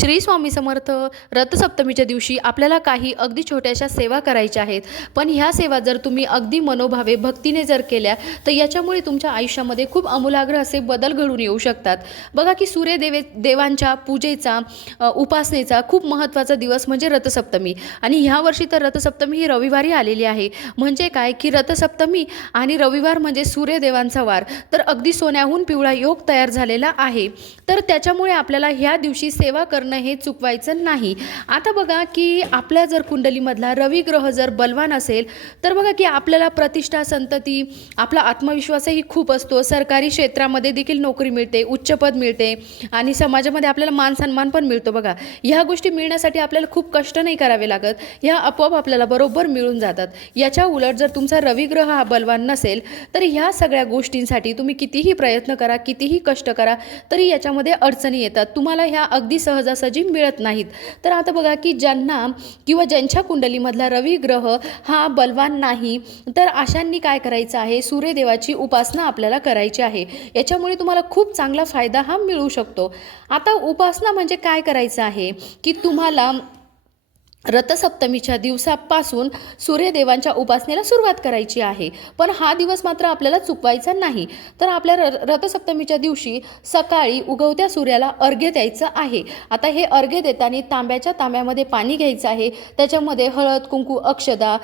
श्री स्वामी समर्थ. रथसप्तमीच्या दिवशी आपल्याला काही अगदी छोट्याशा सेवा करायच्या आहेत, पण ह्या सेवा जर तुम्ही अगदी मनोभावे भक्तीने जर केल्या तर याच्यामुळे तुमच्या आयुष्यामध्ये खूप आमूलाग्र असे बदल घडून येऊ शकतात. बघा की देवांच्या पूजेचा उपासनेचा खूप महत्त्वाचा दिवस म्हणजे रथसप्तमी, आणि ह्या वर्षी तर रथसप्तमी ही रविवारी आलेली आहे. म्हणजे काय की रथसप्तमी आणि रविवार म्हणजे सूर्यदेवांचा वार, तर अगदी सोन्याहून पिवळा योग तयार झालेला आहे. तर त्याच्यामुळे आपल्याला ह्या दिवशी सेवा करणं हे चुकवायचं नाही. आता बघा की आपल्या जर कुंडलीमधला रवी ग्रह जर बलवान असेल तर बघा की आपल्याला प्रतिष्ठा, संतती, आपला आत्मविश्वासही खूप असतो. सरकारी क्षेत्रामध्ये देखील नोकरी मिळते, उच्चपद मिळते आणि समाजामध्ये आपल्याला मान सन्मान पण मिळतो. बघा, ह्या गोष्टी मिळण्यासाठी आपल्याला खूप कष्ट नाही करावे लागत, ह्या आपोआप आपल्याला बरोबर मिळून जातात. याच्या उलट जर तुमचा रवी ग्रह हा बलवान नसेल तर ह्या सगळ्या गोष्टींसाठी तुम्ही कितीही प्रयत्न करा, कितीही कष्ट करा, तरी याच्यामध्ये अडचणी येतात, तुम्हाला ह्या अगदी सहजासहजी मिळत नाहीत. तर आता बघा की ज्यांना किंवा ज्यांच्या कुंडलीमधला रवी ग्रह हा बलवान नाही, तर अशांनी काय करायचं आहे, सूर्यदेवाची उपासना आपल्याला करायची आहे. याच्यामुळे तुम्हाला खूप चांगला फायदा हा मिळू शकतो. आता उपासना म्हणजे काय करायचं आहे की तुम्हाला रथसप्तमीच्या दिवसापासून सूर्यदेवांच्या उपासनेला सुरुवात करायची आहे, पण हा दिवस मात्र आपल्याला चुकवायचा नाही. तर आपल्या रथसप्तमीच्या दिवशी सकाळी उगवत्या सूर्याला अर्घ्य द्यायचं आहे. आता हे अर्घ्य देताना तांब्याच्या तांब्यामध्ये पाणी घ्यायचं आहे, त्याच्यामध्ये हळद, कुंकू, अक्षदा,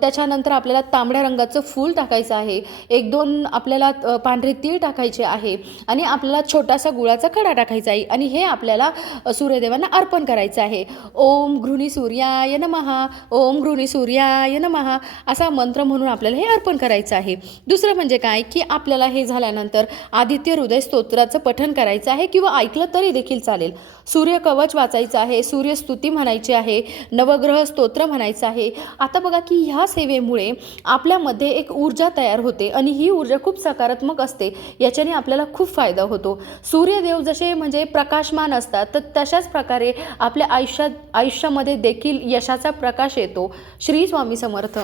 त्याच्यानंतर आपल्याला तांबड्या रंगाचं फूल टाकायचं आहे, 1-2 आपल्याला पांढरे तीळ टाकायचे आहे आणि आपल्याला छोटासा गुळाचा खडा टाकायचा आहे आणि हे आपल्याला सूर्यदेवांना अर्पण करायचं आहे. ओम गृहिणी सूर्याय नमः, ओम गृहिणी सूर्याय नमः असा मंत्र म्हणून आपल्याला हे अर्पण करायचं आहे. दुसरं म्हणजे काय की आपल्याला हे झाल्यानंतर आदित्य हृदय स्तोत्राचं पठण करायचं आहे किंवा ऐकलं तरी देखील चालेल. सूर्य कवच वाचायचं आहे, सूर्यस्तुती म्हणायची आहे, नवग्रह स्तोत्र म्हणायचं आहे. आता बघा की ह्या सेवेमुळे आपल्यामध्ये एक ऊर्जा तयार होते आणि ही ऊर्जा खूप सकारात्मक असते, याच्याने आपल्याला खूप फायदा होतो. सूर्यदेव जसे म्हणजे प्रकाशमान असतात, तर तशाच प्रकारे आपल्या आयुष्यामध्ये देखील यशाचा प्रकाश येतो. श्री स्वामी समर्थ.